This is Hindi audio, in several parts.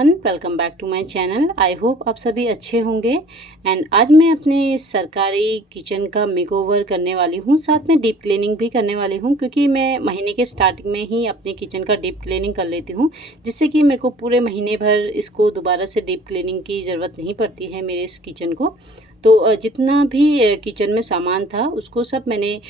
Everyone, welcome back to my channel. I hope आप सभी अच्छे होंगे। एंड आज मैं अपने सरकारी किचन का मेकओवर करने वाली हूँ, साथ में डीप क्लीनिंग भी करने वाली हूँ, क्योंकि मैं महीने के स्टार्टिंग में ही अपने किचन का डीप क्लीनिंग कर लेती हूँ, जिससे कि मेरे को पूरे महीने भर इसको दोबारा से डीप क्लीनिंग की ज़रूरत नहीं पड़ती है मेरे इस किचन को। तो जितना भी किचन में सामान था उसको सब मैंने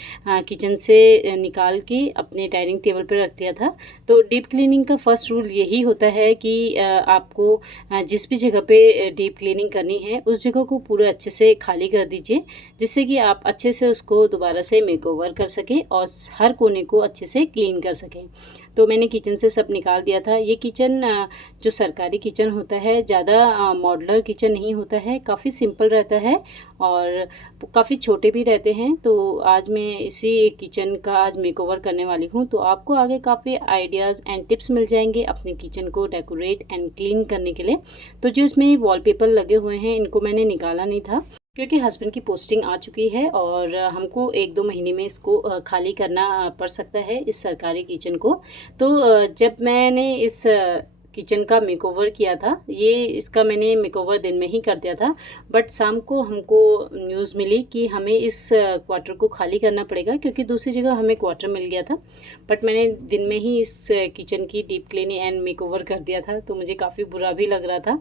किचन से निकाल के अपने डाइनिंग टेबल पर रख दिया था। तो डीप क्लीनिंग का फर्स्ट रूल यही होता है कि आपको जिस भी जगह पे डीप क्लीनिंग करनी है उस जगह को पूरे अच्छे से खाली कर दीजिए, जिससे कि आप अच्छे से उसको दोबारा से मेकओवर कर सकें और हर कोने को अच्छे से क्लीन कर सकें। तो मैंने किचन से सब निकाल दिया था। ये किचन जो सरकारी किचन होता है, ज़्यादा मॉड्यूलर किचन नहीं होता है, काफ़ी सिंपल रहता है और काफ़ी छोटे भी रहते हैं। तो आज मैं इसी किचन का आज मेकओवर करने वाली हूँ, तो आपको आगे काफ़ी आइडियाज़ एंड टिप्स मिल जाएंगे अपने किचन को डेकोरेट एंड क्लीन करने के लिए। तो जो इसमें वॉलपेपर लगे हुए हैं इनको मैंने निकाला नहीं था, क्योंकि हस्बैंड की पोस्टिंग आ चुकी है और हमको 1-2 महीने में इसको खाली करना पड़ सकता है इस सरकारी किचन को। तो जब मैंने इस किचन का मेकओवर किया था, इसका मैंने मेकओवर दिन में ही कर दिया था, बट शाम को हमको न्यूज़ मिली कि हमें इस क्वार्टर को खाली करना पड़ेगा, क्योंकि दूसरी जगह हमें क्वार्टर मिल गया था। बट मैंने दिन में ही इस किचन की डीप क्लीनिंग एंड मेकओवर कर दिया था, तो मुझे काफ़ी बुरा भी लग रहा था,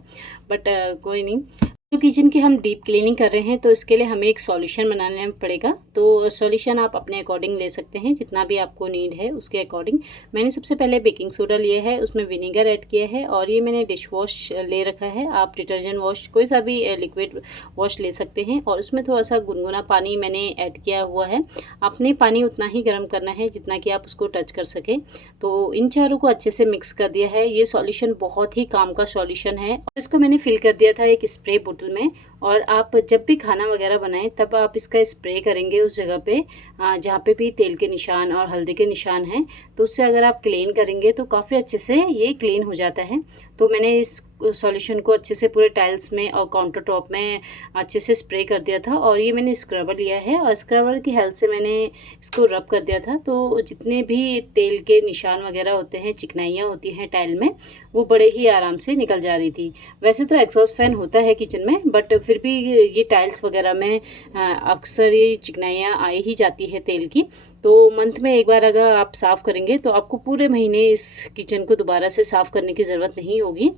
बट कोई नहीं। तो किचन की हम डीप क्लीनिंग कर रहे हैं, तो इसके लिए हमें एक सॉल्यूशन बनाना पड़ेगा। तो सॉल्यूशन आप अपने अकॉर्डिंग ले सकते हैं, जितना भी आपको नीड है उसके अकॉर्डिंग। मैंने सबसे पहले बेकिंग सोडा लिया है, उसमें विनेगर ऐड किया है, और ये मैंने डिश वॉश ले रखा है। आप डिटर्जेंट वॉश कोई सा भी लिक्विड वॉश ले सकते हैं, और उसमें थोड़ा सा गुनगुना पानी मैंने ऐड किया हुआ है। आपने पानी उतना ही गर्म करना है जितना कि आप उसको टच कर सकें। तो इन चारों को अच्छे से मिक्स कर दिया है। ये सॉल्यूशन बहुत ही काम का सॉल्यूशन है। इसको मैंने फिल कर दिया था एक स्प्रे में, और आप जब भी खाना वगैरह बनाएं तब आप इसका स्प्रे करेंगे उस जगह पे जहाँ पे भी तेल के निशान और हल्दी के निशान हैं। तो उससे अगर आप क्लीन करेंगे तो काफ़ी अच्छे से ये क्लीन हो जाता है। तो मैंने इस सॉल्यूशन को अच्छे से पूरे टाइल्स में और काउंटर टॉप में अच्छे से स्प्रे कर दिया था, और ये मैंने स्क्रबर लिया है और स्क्रबर की हेल्प से मैंने इसको रब कर दिया था। तो जितने भी तेल के निशान वगैरह होते हैं, चिकनाइयाँ होती हैं टाइल में, वो बड़े ही आराम से निकल जा रही थी। वैसे तो एग्जॉस्ट फैन होता है किचन में, बट फिर भी ये टाइल्स वगैरह में अक्सर ये चिकनाइयाँ आ ही जाती है तेल की। तो मंथ में एक बार अगर आप साफ़ करेंगे तो आपको पूरे महीने इस किचन को दोबारा से साफ़ करने की ज़रूरत नहीं होगी।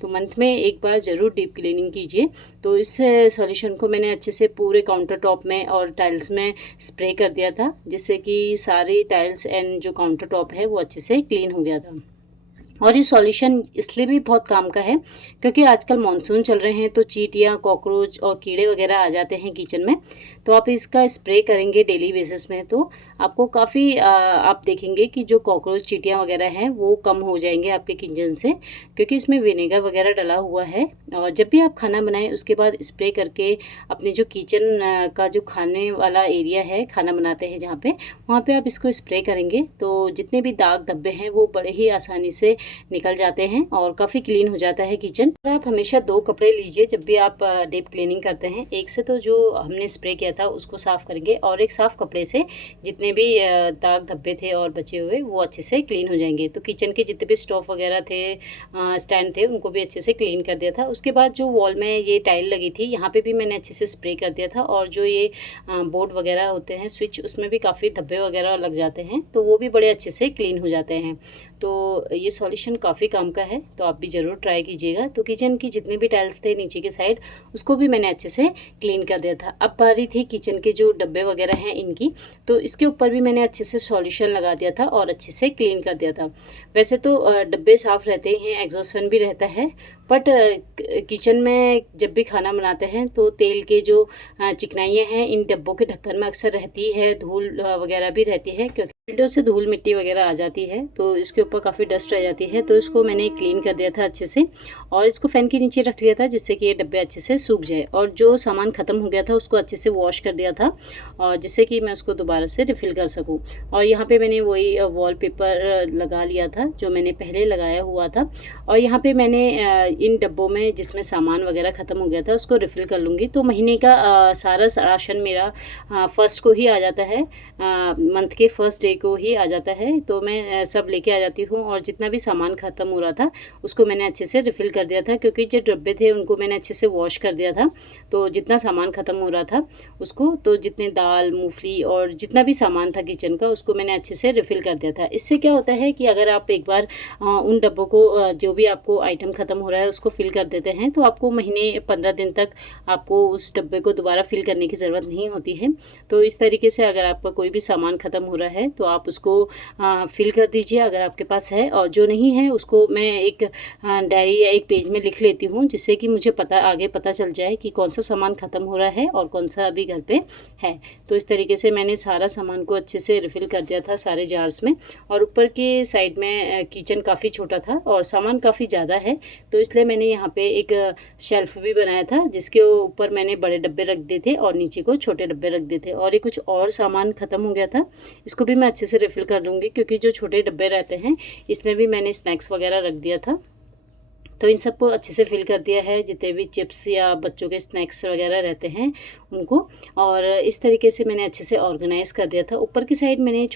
तो मंथ में एक बार ज़रूर डीप क्लीनिंग कीजिए। तो इस सॉल्यूशन को मैंने अच्छे से पूरे काउंटर टॉप में और टाइल्स में स्प्रे कर दिया था, जिससे कि सारी टाइल्स एंड जो काउंटर टॉप है वो अच्छे से क्लीन हो गया था। और ये सॉल्यूशन इसलिए भी बहुत काम का है क्योंकि आजकल मॉनसून चल रहे हैं, तो चींटियाँ, कॉकरोच और कीड़े वगैरह आ जाते हैं किचन में। तो आप इसका स्प्रे करेंगे डेली बेसिस में तो आपको काफ़ी आप देखेंगे कि जो कॉकरोच, चींटियाँ वगैरह हैं वो कम हो जाएंगे आपके किचन से, क्योंकि इसमें विनेगर वगैरह डला हुआ है। और जब भी आप खाना बनाएं उसके बाद स्प्रे करके अपने जो किचन का जो खाने वाला एरिया है, खाना बनाते हैं जहाँ पे, वहाँ पे आप इसको स्प्रे करेंगे तो जितने भी दाग धब्बे हैं वो बड़े ही आसानी से निकल जाते हैं और काफ़ी क्लीन हो जाता है किचन। आप हमेशा 2 कपड़े लीजिए जब भी आप डीप क्लीनिंग करते हैं। एक से तो जो हमने स्प्रे किया था उसको साफ़ करेंगे, और एक साफ़ कपड़े से जितने भी दाग धब्बे थे और बचे हुए वो अच्छे से क्लीन हो जाएंगे। तो किचन के जितने भी स्टोव वगैरह थे, स्टैंड थे, उनको भी अच्छे से क्लीन कर दिया था। उसके बाद जो वॉल में ये टाइल लगी थी यहाँ पे भी मैंने अच्छे से स्प्रे कर दिया था, और जो ये बोर्ड वगैरह होते हैं, स्विच, उसमें भी काफ़ी धब्बे वगैरह लग जाते हैं, तो वो भी बड़े अच्छे से क्लीन हो जाते हैं। तो ये सॉल्यूशन काफ़ी काम का है, तो आप भी ज़रूर ट्राई कीजिएगा। तो किचन की जितने भी टाइल्स थे नीचे के साइड, उसको भी मैंने अच्छे से क्लीन कर दिया था। अब आ रही थी किचन के जो डब्बे वगैरह हैं इनकी, तो इसके ऊपर भी मैंने अच्छे से सॉल्यूशन लगा दिया था और अच्छे से क्लीन कर दिया था। वैसे तो डब्बे साफ़ रहते ही हैं, एग्जॉस्ट फैन भी रहता है, बट किचन में जब भी खाना बनाते हैं तो तेल के जो चिकनाइयाँ हैं इन डब्बों के ढक्कन में अक्सर रहती है, धूल वगैरह भी रहती है, क्योंकि विंडो से धूल मिट्टी वगैरह आ जाती है, तो इसके ऊपर काफ़ी डस्ट रह जाती है। तो इसको मैंने क्लीन कर दिया था अच्छे से, और इसको फ़ैन के नीचे रख लिया था जिससे कि ये डब्बे अच्छे से सूख जाए, और जो सामान ख़त्म हो गया था उसको अच्छे से वॉश कर दिया था, और जिससे कि मैं उसको दोबारा से रिफ़िल कर सकूँ। और यहाँ पे मैंने वही वॉलपेपर लगा लिया था जो मैंने पहले लगाया हुआ था, और यहाँ पे मैंने इन डब्बों में जिसमें सामान वगैरह ख़त्म हो गया था उसको रिफ़िल कर लूँगी। तो महीने का सारा राशन मेरा फर्स्ट को ही आ जाता है, मंथ के फर्स्ट डे को ही आ जाता है। तो मैं सब लेके आ जाती हूँ और जितना भी सामान ख़त्म हो रहा था उसको मैंने अच्छे से रिफ़िल कर दिया था, क्योंकि जो डब्बे थे उनको मैंने अच्छे से वॉश कर दिया था। तो जितना सामान ख़त्म हो रहा था उसको, तो जितने दाल, मूँगफली और जितना भी सामान था किचन का उसको मैंने अच्छे से रिफ़िल कर दिया था। इससे क्या होता है कि अगर आप एक बार उन डब्बों को जो भी आपको आइटम ख़त्म हो रहा है उसको फ़िल कर देते हैं तो आपको महीने 15 दिन तक आपको उस डब्बे को दोबारा फ़िल करने की ज़रूरत नहीं होती है। तो इस तरीके से अगर आपका कोई भी सामान ख़त्म हो रहा है तो आप उसको फ़िल कर दीजिए अगर आपके पास है, और जो नहीं है उसको मैं एक डायरी या एक पेज में लिख लेती हूँ, जिससे कि मुझे आगे पता चल जाए कि कौन सा सामान ख़त्म हो रहा है और कौन सा अभी घर पे है। तो इस तरीके से मैंने सारा सामान को अच्छे से रिफ़िल कर दिया था सारे जार्स में। और ऊपर के साइड में किचन काफ़ी छोटा था और सामान काफ़ी ज़्यादा है, तो इसलिए मैंने यहाँ पे एक शेल्फ़ भी बनाया था जिसके ऊपर मैंने बड़े डब्बे रख दिए थे और नीचे को छोटे डब्बे रख दिए थे। और ये कुछ और सामान ख़त्म हो गया था, इसको भी मैं अच्छे से रिफ़िल कर लूँगी, क्योंकि जो छोटे डब्बे रहते हैं इसमें भी मैंने स्नैक्स वगैरह रख दिया था। तो इन सबको अच्छे से फिल कर दिया है, जितने भी चिप्स या बच्चों के स्नैक्स वगैरह रहते हैं उनको। और इस तरीके से मैंने अच्छे से ऑर्गेनाइज़ कर दिया था। ऊपर की साइड मैंने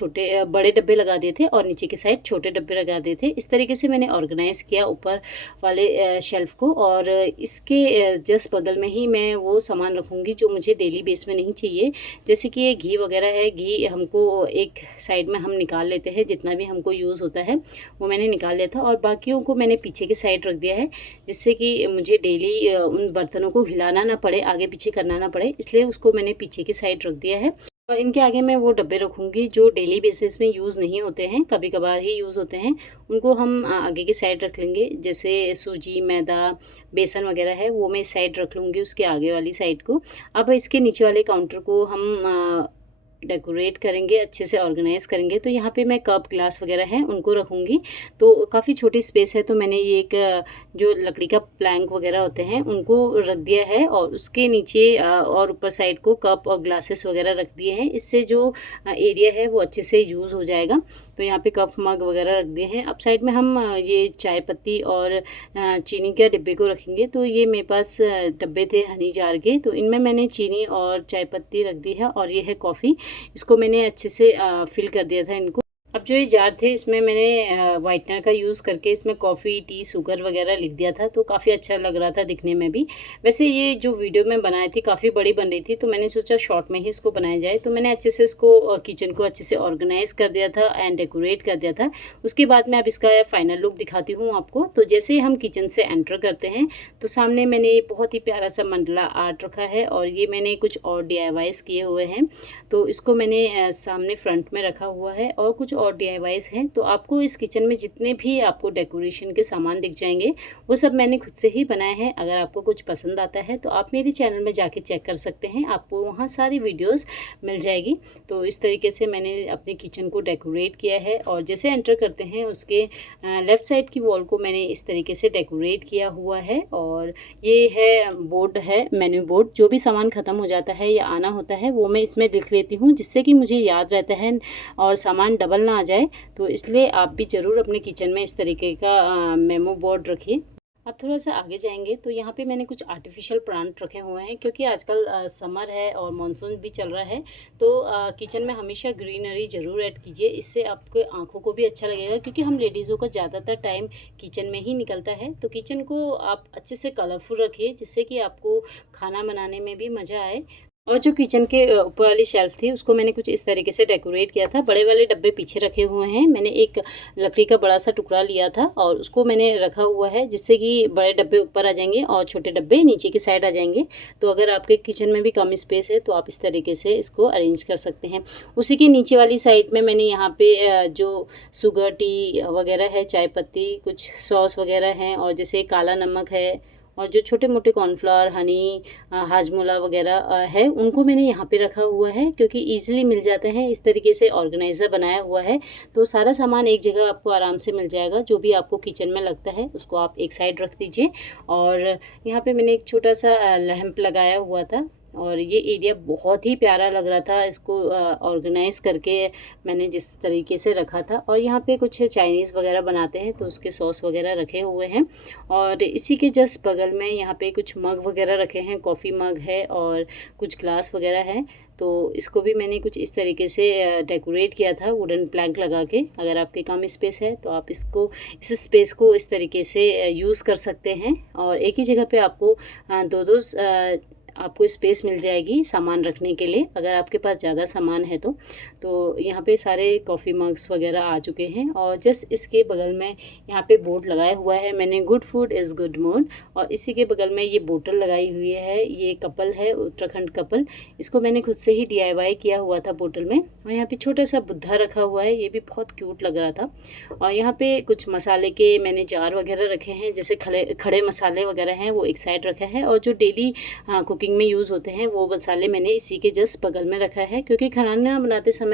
बड़े डब्बे लगा दिए थे और नीचे की साइड छोटे डब्बे लगा दिए थे। इस तरीके से मैंने ऑर्गेनाइज़ किया ऊपर वाले शेल्फ़ को। और इसके जस्ट बगल में ही मैं वो सामान रखूँगी जो मुझे डेली बेस में नहीं चाहिए। जैसे कि ये घी वगैरह है, घी हमको एक साइड में हम निकाल लेते हैं, जितना भी हमको यूज़ होता है वो मैंने निकाल लिया था और बाकियों को मैंने पीछे की साइड रख दिया है, जिससे कि मुझे डेली उन बर्तनों को हिलाना ना पड़े, आगे पीछे करना ना पड़े, इसलिए उसको मैंने पीछे की साइड रख दिया है। और इनके आगे मैं वो डब्बे रखूँगी जो डेली बेसिस में यूज़ नहीं होते हैं, कभी कभार ही यूज़ होते हैं, उनको हम आगे की साइड रख लेंगे। जैसे सूजी, मैदा, बेसन वगैरह है वो मैं इस साइड रख लूँगी, उसके आगे वाली साइड को। अब इसके नीचे वाले काउंटर को हम डेकोरेट करेंगे, अच्छे से ऑर्गेनाइज़ करेंगे। तो यहाँ पे मैं कप, ग्लास वगैरह हैं उनको रखूँगी। तो काफ़ी छोटी स्पेस है, तो मैंने ये एक जो लकड़ी का प्लैंक वगैरह होते हैं उनको रख दिया है और उसके नीचे और ऊपर साइड को कप और ग्लासेस वगैरह रख दिए हैं। इससे जो एरिया है वो अच्छे से यूज़ हो जाएगा। तो यहाँ पे कप, मग वगैरह रख दिए हैं। अब साइड में हम ये चाय पत्ती और चीनी के डिब्बे को रखेंगे। तो ये मेरे पास डब्बे थे हनी जार के, तो इनमें मैंने चीनी और चाय पत्ती रख दी है। और ये है कॉफ़ी, इसको मैंने अच्छे से फिल कर दिया था इनको। अब जो ये जार थे इसमें मैंने वाइटनर का यूज़ करके इसमें कॉफ़ी, टी, शुगर वगैरह लिख दिया था, तो काफ़ी अच्छा लग रहा था दिखने में भी। वैसे ये जो वीडियो मैं बनाई थी काफ़ी बड़ी बन रही थी, तो मैंने सोचा शॉर्ट में ही इसको बनाया जाए। तो मैंने अच्छे से इसको किचन को अच्छे से ऑर्गेनाइज़ कर दिया था एंड डेकोरेट कर दिया था। उसके बाद मैं अब इसका फाइनल लुक दिखाती हूँ आपको। तो जैसे हम किचन से एंटर करते हैं तो सामने मैंने बहुत ही प्यारा सा मंडला आर्ट रखा है और ये मैंने कुछ और DIYs किए हुए हैं। तो इसको मैंने सामने फ्रंट में रखा हुआ है और कुछ और DIYs हैं। तो आपको इस किचन में जितने भी आपको डेकोरेशन के सामान दिख जाएंगे वो सब मैंने खुद से ही बनाए हैं। अगर आपको कुछ पसंद आता है तो आप मेरे चैनल में जाके चेक कर सकते हैं, आपको वहाँ सारी वीडियोस मिल जाएगी। तो इस तरीके से मैंने अपने किचन को डेकोरेट किया है और जैसे एंटर करते हैं उसके लेफ़्ट साइड की वॉल को मैंने इस तरीके से डेकोरेट किया हुआ है। और ये है बोर्ड है, मेन्यू बोर्ड। जो भी सामान ख़त्म हो जाता है या आना होता है वो मैं इसमें लिख लेती हूँ, जिससे कि मुझे याद रहता है और सामान डबल ना आ जाए। तो इसलिए आप भी ज़रूर अपने किचन में इस तरीके का मेमो बोर्ड रखिए। अब थोड़ा सा आगे जाएंगे तो यहाँ पे मैंने कुछ आर्टिफिशियल प्लांट रखे हुए हैं, क्योंकि आजकल समर है और मानसून भी चल रहा है। तो किचन में हमेशा ग्रीनरी ज़रूर ऐड कीजिए, इससे आपके आंखों को भी अच्छा लगेगा, क्योंकि हम लेडीज़ों का ज़्यादातर टाइम किचन में ही निकलता है। तो किचन को आप अच्छे से कलरफुल रखिए, जिससे कि आपको खाना बनाने में भी मज़ा आए। और जो किचन के ऊपर वाली शेल्फ़ थी उसको मैंने कुछ इस तरीके से डेकोरेट किया था। बड़े वाले डब्बे पीछे रखे हुए हैं। मैंने एक लकड़ी का बड़ा सा टुकड़ा लिया था और उसको मैंने रखा हुआ है, जिससे कि बड़े डब्बे ऊपर आ जाएंगे और छोटे डब्बे नीचे की साइड आ जाएंगे। तो अगर आपके किचन में भी कम स्पेस है तो आप इस तरीके से इसको अरेंज कर सकते हैं। उसी के नीचे वाली साइड में मैंने यहाँ पे जो शुगर, टी वगैरह है, चाय पत्ती, कुछ सॉस वगैरह हैं और जैसे काला नमक है और जो छोटे मोटे कॉर्नफ्लावर, हनी, हाजमोला वगैरह है, उनको मैंने यहाँ पे रखा हुआ है, क्योंकि ईज़िली मिल जाते हैं। इस तरीके से ऑर्गेनाइज़र बनाया हुआ है, तो सारा सामान एक जगह आपको आराम से मिल जाएगा। जो भी आपको किचन में लगता है उसको आप एक साइड रख दीजिए। और यहाँ पे मैंने एक छोटा सा लैंप लगाया हुआ था और ये एरिया बहुत ही प्यारा लग रहा था इसको ऑर्गेनाइज़ करके मैंने जिस तरीके से रखा था। और यहाँ पे कुछ चाइनीज़ वगैरह बनाते हैं तो उसके सॉस वगैरह रखे हुए हैं। और इसी के जस्ट बगल में यहाँ पे कुछ मग वगैरह रखे हैं, कॉफ़ी मग है और कुछ ग्लास वगैरह है। तो इसको भी मैंने कुछ इस तरीके से डेकोरेट किया था वुडन प्लैंक लगा के। अगर आपके कम स्पेस है तो आप इस स्पेस को इस तरीके से यूज़ कर सकते हैं। और एक ही जगह पे आपको दो आपको स्पेस मिल जाएगी सामान रखने के लिए, अगर आपके पास ज़्यादा सामान है तो यहाँ पे सारे कॉफ़ी मग्स वगैरह आ चुके हैं। और जस्ट इसके बगल में यहाँ पे बोर्ड लगाया हुआ है मैंने, good food is good mood. और इसी के बगल में ये बोतल लगाई हुई है, ये कपल है, उत्तराखंड कपल। इसको मैंने खुद से ही DIY किया हुआ था बोतल में। और यहाँ पे छोटा सा बुद्धा रखा हुआ है, ये भी बहुत क्यूट लग रहा था। और यहाँ पे कुछ मसाले के मैंने जार वगैरह रखे हैं, जैसे खड़े मसाले वगैरह हैं वो एक साइड रखा है। और जो डेली कुकिंग में यूज़ होते हैं वो मसाले मैंने इसी के जस्ट बगल में रखा है, क्योंकि खाना बनाते समय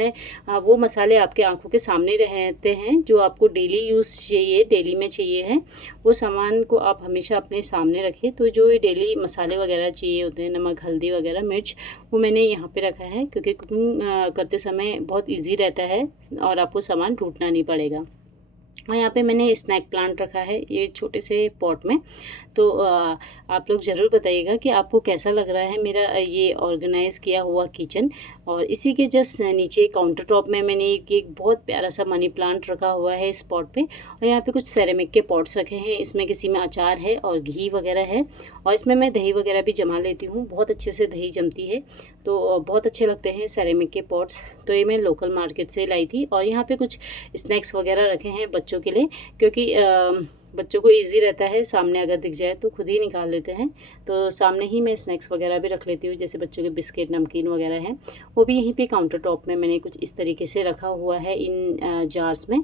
वो मसाले आपके आंखों के सामने रहते हैं जो आपको डेली यूज़ चाहिए, डेली में चाहिए है, वो सामान को आप हमेशा अपने सामने रखें। तो जो ये डेली मसाले वगैरह चाहिए होते हैं, नमक, हल्दी वगैरह, मिर्च, वो मैंने यहाँ पे रखा है, क्योंकि कुकिंग करते समय बहुत ईजी रहता है और आपको सामान टूटना नहीं पड़ेगा। और यहाँ पे मैंने स्नैक प्लांट रखा है ये छोटे से पॉट में। तो आप लोग ज़रूर बताइएगा कि आपको कैसा लग रहा है मेरा ये ऑर्गेनाइज़ किया हुआ किचन। और इसी के जस्ट नीचे काउंटर टॉप में मैंने एक बहुत प्यारा सा मनी प्लांट रखा हुआ है इस पॉट पे। और यहाँ पे कुछ सेरेमिक के पॉट्स रखे हैं, इसमें किसी में अचार है और घी वगैरह है। और इसमें मैं दही वगैरह भी जमा लेती हूँ, बहुत अच्छे से दही जमती है, तो बहुत अच्छे लगते हैं सेरेमिक के पॉट्स। तो ये मैं लोकल मार्केट से लाई थी। और यहाँ पे कुछ स्नैक्स वगैरह रखे हैं बच्चों के लिए, क्योंकि बच्चों को इजी रहता है, सामने अगर दिख जाए तो खुद ही निकाल लेते हैं। तो सामने ही मैं स्नैक्स वगैरह भी रख लेती हूँ, जैसे बच्चों के बिस्किट, नमकीन वगैरह हैं, वो भी यहीं पे काउंटर टॉप में मैंने कुछ इस तरीके से रखा हुआ है इन जार्स में।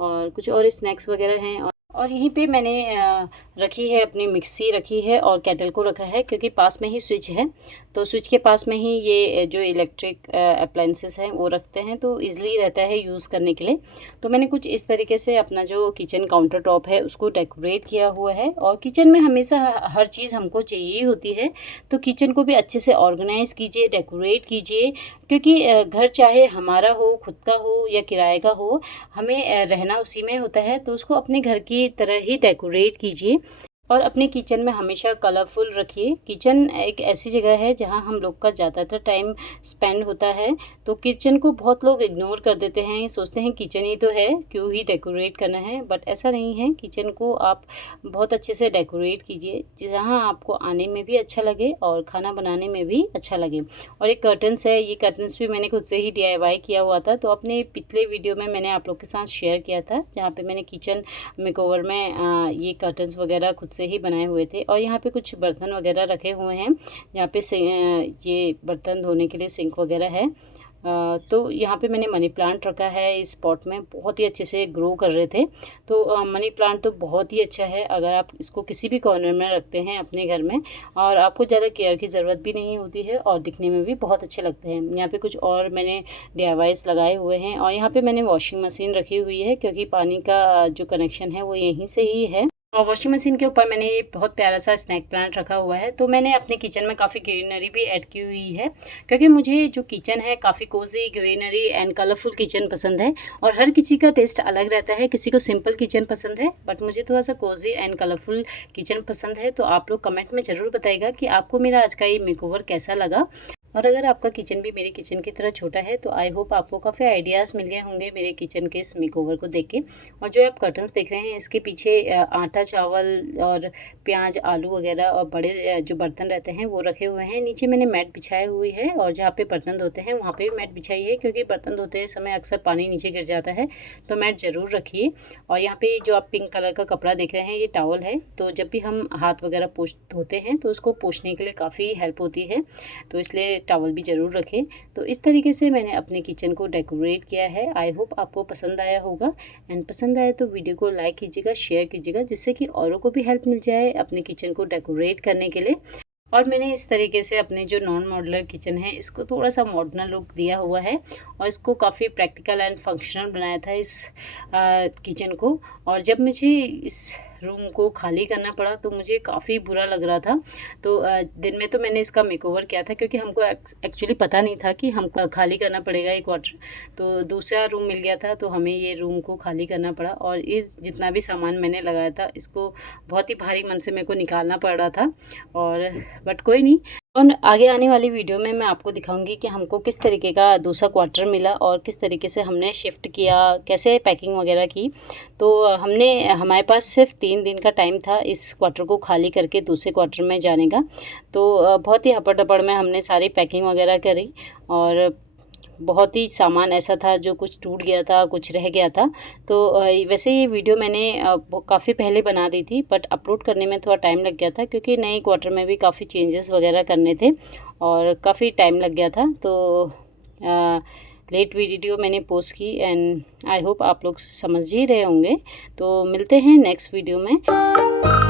और कुछ और स्नैक्स वगैरह हैं। और यहीं पे मैंने रखी है अपनी मिक्सी रखी है और केटल को रखा है, क्योंकि पास में ही स्विच है, तो स्विच के पास में ही ये जो इलेक्ट्रिक अप्लायंसेस हैं वो रखते हैं, तो ईज़िली रहता है यूज़ करने के लिए। तो मैंने कुछ इस तरीके से अपना जो किचन काउंटर टॉप है उसको डेकोरेट किया हुआ है। और किचन में हमेशा हर चीज़ हमको चाहिए होती है, तो किचन को भी अच्छे से ऑर्गेनाइज़ कीजिए, डेकोरेट कीजिए, क्योंकि घर चाहे हमारा हो, खुद का हो या किराए का हो, हमें रहना उसी में होता है। तो उसको अपने घर की तरह ही डेकोरेट कीजिए और अपने किचन में हमेशा कलरफुल रखिए। किचन एक ऐसी जगह है जहां हम लोग का ज़्यादातर टाइम स्पेंड होता है, तो किचन को बहुत लोग इग्नोर कर देते हैं, सोचते हैं किचन ही तो है, क्यों ही डेकोरेट करना है। बट ऐसा नहीं है, किचन को आप बहुत अच्छे से डेकोरेट कीजिए जहां आपको आने में भी अच्छा लगे और खाना बनाने में भी अच्छा लगे। और एक कर्टन्स है, ये कर्टन्स भी मैंने खुद से ही DIY किया हुआ था, तो अपने पिछले वीडियो में मैंने आप लोग के साथ शेयर किया था, जहाँ पे मैंने किचन मेकओवर में ये कर्टन्स वगैरह खुद से ही बनाए हुए थे। और यहाँ पे कुछ बर्तन वगैरह रखे हुए हैं, यहाँ पे ये बर्तन धोने के लिए सिंक वगैरह है। तो यहाँ पे मैंने मनी प्लांट रखा है इस पॉट में, बहुत ही अच्छे से ग्रो कर रहे थे। तो मनी प्लांट तो बहुत ही अच्छा है अगर आप इसको किसी भी कॉर्नर में रखते हैं अपने घर में, और आपको ज़्यादा केयर की ज़रूरत भी नहीं होती है और दिखने में भी बहुत अच्छे लगते हैं। यहाँ पे कुछ और मैंने DIYs लगाए हुए हैं। और यहाँ पे मैंने वॉशिंग मशीन रखी हुई है, क्योंकि पानी का जो कनेक्शन है वो यहीं से ही है। और वॉशिंग मशीन के ऊपर मैंने ये बहुत प्यारा सा स्नैक प्लांट रखा हुआ है। तो मैंने अपने किचन में काफ़ी ग्रीनरी भी ऐड की हुई है, क्योंकि मुझे जो किचन है काफ़ी cosy, greenery and colourful kitchen पसंद है। और हर किसी का टेस्ट अलग रहता है, किसी को सिंपल किचन पसंद है, बट मुझे थोड़ा सा कोजी एंड कलरफुल किचन पसंद है। तो आप लोग कमेंट में ज़रूर बताइएगा कि आपको मेरा आज का ये मेकओवर कैसा लगा। और अगर आपका किचन भी मेरे किचन की तरह छोटा है तो आई होप आपको काफ़ी आइडियाज़ मिल गए होंगे मेरे किचन के इस मेकओवर को देख के। और जो आप कर्टन्स देख रहे हैं इसके पीछे आटा, चावल और प्याज, आलू वगैरह और बड़े जो बर्तन रहते हैं वो रखे हुए हैं। नीचे मैंने मैट बिछाई हुई है, और जहाँ पे बर्तन धोते हैं वहाँ पे भी मैट बिछाई है, क्योंकि बर्तन धोते समय अक्सर पानी नीचे गिर जाता है, तो मैट ज़रूर रखिए। और यहाँ पे जो आप पिंक कलर का कपड़ा देख रहे हैं ये टॉवल है, तो जब भी हम हाथ वगैरह धोते हैं तो उसको पोंछने के लिए काफ़ी हेल्प होती है, तो इसलिए टॉवल भी ज़रूर रखें। तो इस तरीके से मैंने अपने किचन को डेकोरेट किया है। आई होप आपको पसंद आया होगा, एंड पसंद आए तो वीडियो को लाइक कीजिएगा, शेयर कीजिएगा, जिससे कि औरों को भी हेल्प मिल जाए अपने किचन को डेकोरेट करने के लिए। और मैंने इस तरीके से अपने जो नॉन मॉड्यूलर किचन है इसको थोड़ा सा मॉडर्न लुक दिया हुआ है, और इसको काफ़ी प्रैक्टिकल एंड फंक्शनल बनाया था इस किचन को। और जब मुझे इस रूम को खाली करना पड़ा, तो मुझे काफ़ी बुरा लग रहा था। तो दिन में तो मैंने इसका मेकओवर किया था, क्योंकि हमको एक्चुअली पता नहीं था कि हमको खाली करना पड़ेगा ये क्वार्टर। तो दूसरा रूम मिल गया था, तो हमें ये रूम को खाली करना पड़ा। और इस जितना भी सामान मैंने लगाया था, इसको बहुत ही भारी मन से मेरे को निकालना पड़ रहा था। और बट कोई नहीं। और आगे आने वाली वीडियो में मैं आपको दिखाऊंगी कि हमको किस तरीके का दूसरा क्वार्टर मिला और किस तरीके से हमने शिफ्ट किया, कैसे पैकिंग वगैरह की। तो हमारे पास सिर्फ 3 दिन का टाइम था इस क्वार्टर को खाली करके दूसरे क्वार्टर में जाने का। तो बहुत ही हपड़ दपड़ में हमने सारी पैकिंग वगैरह करी। और बहुत ही सामान ऐसा था जो कुछ टूट गया था, कुछ रह गया था। तो वैसे ये वीडियो मैंने काफ़ी पहले बना दी थी, बट अपलोड करने में थोड़ा टाइम लग गया था, क्योंकि नए क्वार्टर में भी काफ़ी चेंजेस वगैरह करने थे और काफ़ी टाइम लग गया था। तो लेट वीडियो मैंने पोस्ट की एंड आई होप आप लोग समझ ही रहे होंगे। तो मिलते हैं नेक्स्ट वीडियो में।